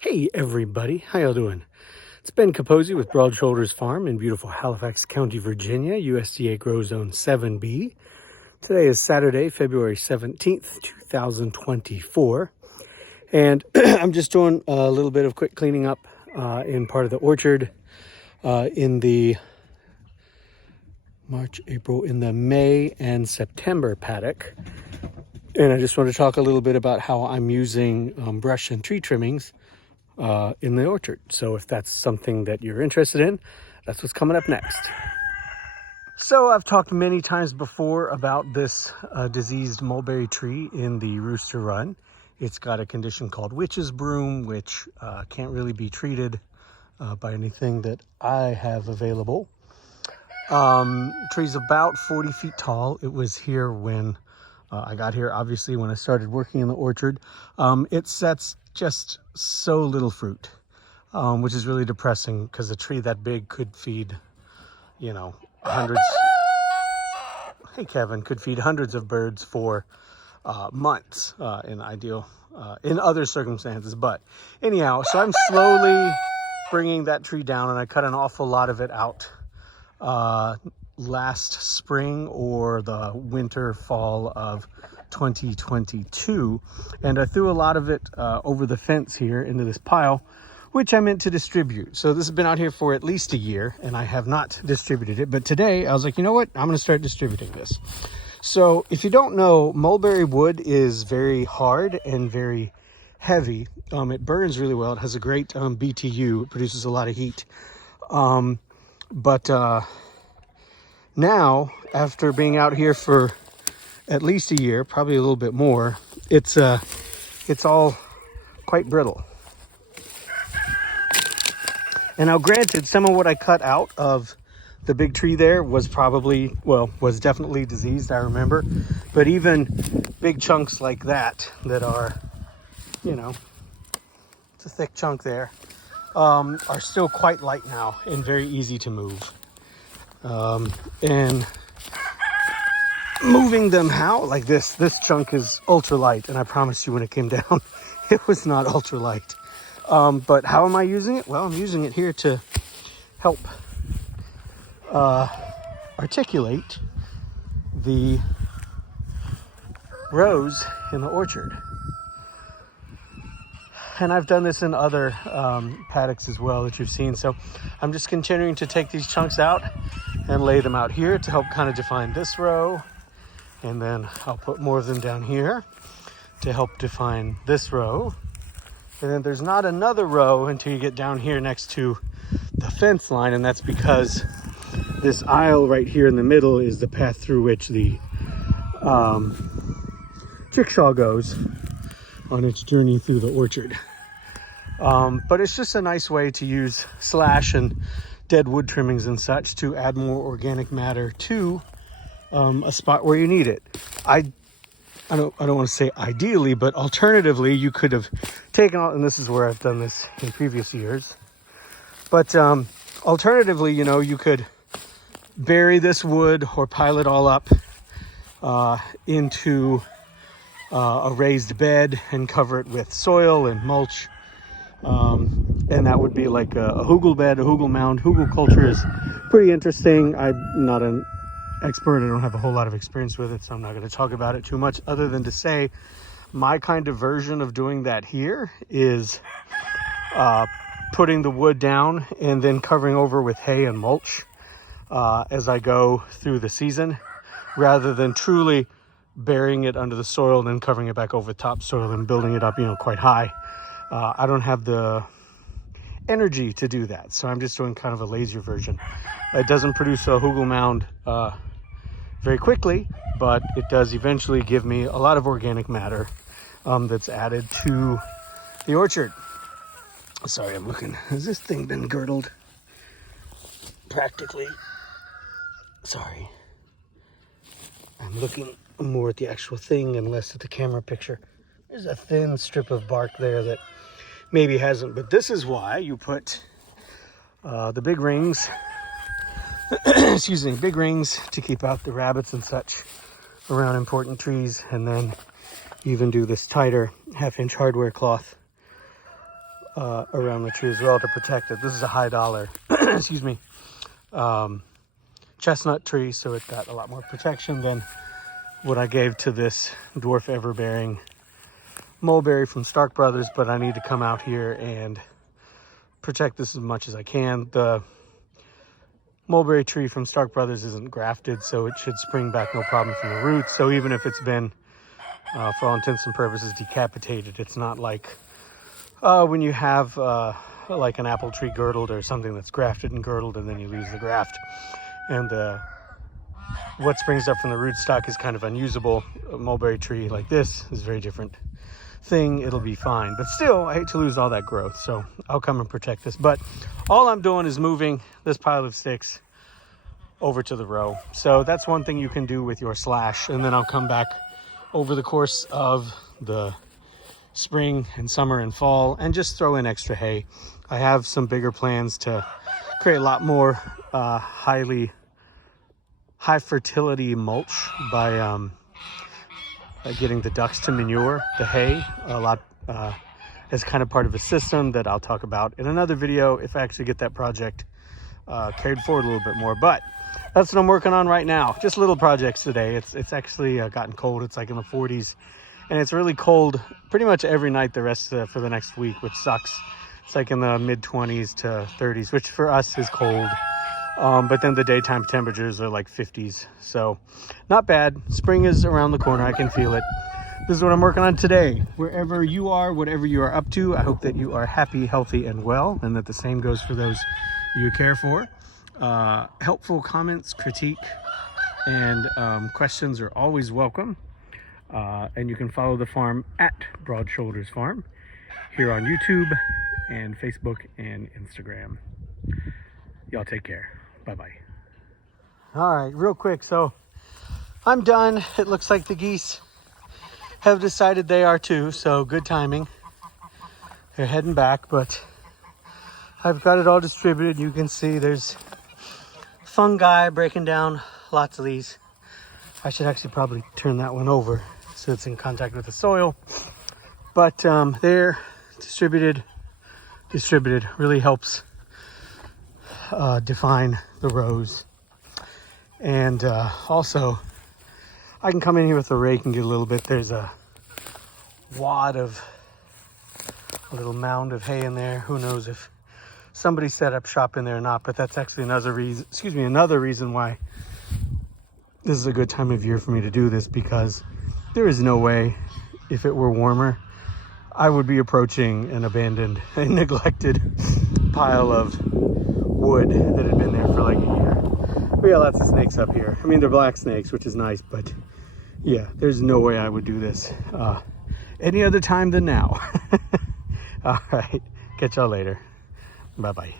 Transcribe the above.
Hey everybody, how y'all doing? It's Ben Capozzi with Broad Shoulders Farm in beautiful Halifax County, Virginia, USDA Grow Zone 7B. Today is Saturday, February 17th, 2024. And I'm just doing a little bit of quick cleaning up in part of the orchard in the May and September paddock. And I just want to talk a little bit about how I'm using brush and tree trimmings in the orchard. So if that's something that you're interested in, that's what's coming up next. So I've talked many times before about this diseased mulberry tree in the Rooster Run. It's got a condition called witch's broom, which can't really be treated by anything that I have available. Tree's about 40 feet tall. It was here when I got here, obviously, when I started working in the orchard. It sets just so little fruit, which is really depressing because a tree that big could feed, hundreds. Hey, Kevin, could feed hundreds of birds for months in other circumstances. But anyhow, so I'm slowly bringing that tree down, and I cut an awful lot of it out last spring or the winter fall of 2022, and I threw a lot of it over the fence here into this pile, which I meant to distribute. So this has been out here for at least a year and I have not distributed it, but today I was like, you know what, I'm going to start distributing this. So if you don't know, mulberry wood is very hard and very heavy. It burns really well. It has a great BTU. It produces a lot of heat. But now, after being out here for at least a year, probably a little bit more, it's all quite brittle. And now granted, some of what I cut out of the big tree there was definitely diseased, I remember. But even big chunks like that are, it's a thick chunk there, are still quite light now and very easy to move. And moving them like this chunk is ultra light, and I promise you when it came down it was not ultra light. But how am I using it? Well, I'm using it here to help articulate the rows in the orchard. And I've done this in other paddocks as well that you've seen. So I'm just continuing to take these chunks out and lay them out here to help kind of define this row. And then I'll put more of them down here to help define this row. And then there's not another row until you get down here next to the fence line. And that's because this aisle right here in the middle is the path through which the chickshaw goes on its journey through the orchard. But it's just a nice way to use slash and dead wood trimmings and such to add more organic matter to a spot where you need it. I don't want to say ideally, but alternatively, you could have taken out, and this is where I've done this in previous years. But alternatively, you could bury this wood or pile it all up into a raised bed and cover it with soil and mulch. And that would be like a hugel bed, a hugel mound. Hugel culture is pretty interesting. I'm not an expert. I don't have a whole lot of experience with it, so I'm not going to talk about it too much other than to say my kind of version of doing that here is putting the wood down and then covering over with hay and mulch as I go through the season, rather than truly burying it under the soil and then covering it back over topsoil and building it up, quite high. I don't have the energy to do that, so I'm just doing kind of a lazier version. It doesn't produce a hugel mound very quickly, but it does eventually give me a lot of organic matter that's added to the orchard. Sorry, I'm looking. Has this thing been girdled? Practically. Sorry. I'm looking more at the actual thing and less at the camera picture. There's a thin strip of bark there that maybe hasn't, but this is why you put the big rings big rings to keep out the rabbits and such around important trees, and then even do this tighter 1/2 inch hardware cloth around the tree as well to protect it. This is a high dollar, excuse me, chestnut tree, so it got a lot more protection than what I gave to this dwarf everbearing mulberry from Stark Brothers. But I need to come out here and protect this as much as I can. The mulberry tree from Stark Brothers isn't grafted, so it should spring back no problem from the roots. So even if it's been, for all intents and purposes, decapitated, it's not like when you have like an apple tree girdled or something that's grafted and girdled and then you lose the graft. And what springs up from the rootstock is kind of unusable. A mulberry tree like this is a very different thing. It'll be fine, but still I hate to lose all that growth, so I'll come and protect this. But all I'm doing is moving this pile of sticks over to the row. So that's one thing you can do with your slash, and then I'll come back over the course of the spring and summer and fall and just throw in extra hay. I have some bigger plans to create a lot more high fertility mulch by getting the ducks to manure the hay a lot as kind of part of a system that I'll talk about in another video if I actually get that project carried forward a little bit more. But that's what I'm working on right now. Just little projects today. It's actually gotten cold. It's like in the 40s, and it's really cold pretty much every night for the next week, which sucks. It's like in the mid 20s to 30s, which for us is cold. But then the daytime temperatures are like 50s. So not bad. Spring is around the corner. I can feel it. This is what I'm working on today. Wherever you are, whatever you are up to, I hope that you are happy, healthy, and well, and that the same goes for those you care for. Helpful comments, critique, and questions are always welcome. And you can follow the farm at Broad Shoulders Farm here on YouTube and Facebook and Instagram. Y'all take care. Bye-bye. All right, real quick. So I'm done. It looks like the geese have decided they are too. So good timing. They're heading back, but I've got it all distributed. You can see there's fungi breaking down lots of these. I should actually probably turn that one over so it's in contact with the soil. But they're distributed really helps define the rows. And also I can come in here with a rake and get a little bit. There's a little mound of hay in there. Who knows if somebody set up shop in there or not, but that's actually another reason why this is a good time of year for me to do this, because there is no way, if it were warmer, I would be approaching an abandoned and neglected pile of wood that had been there for like a year. We got lots of snakes up here. I mean, they're black snakes, which is nice, but yeah, there's no way I would do this any other time than now. All right, catch y'all later. Bye-bye.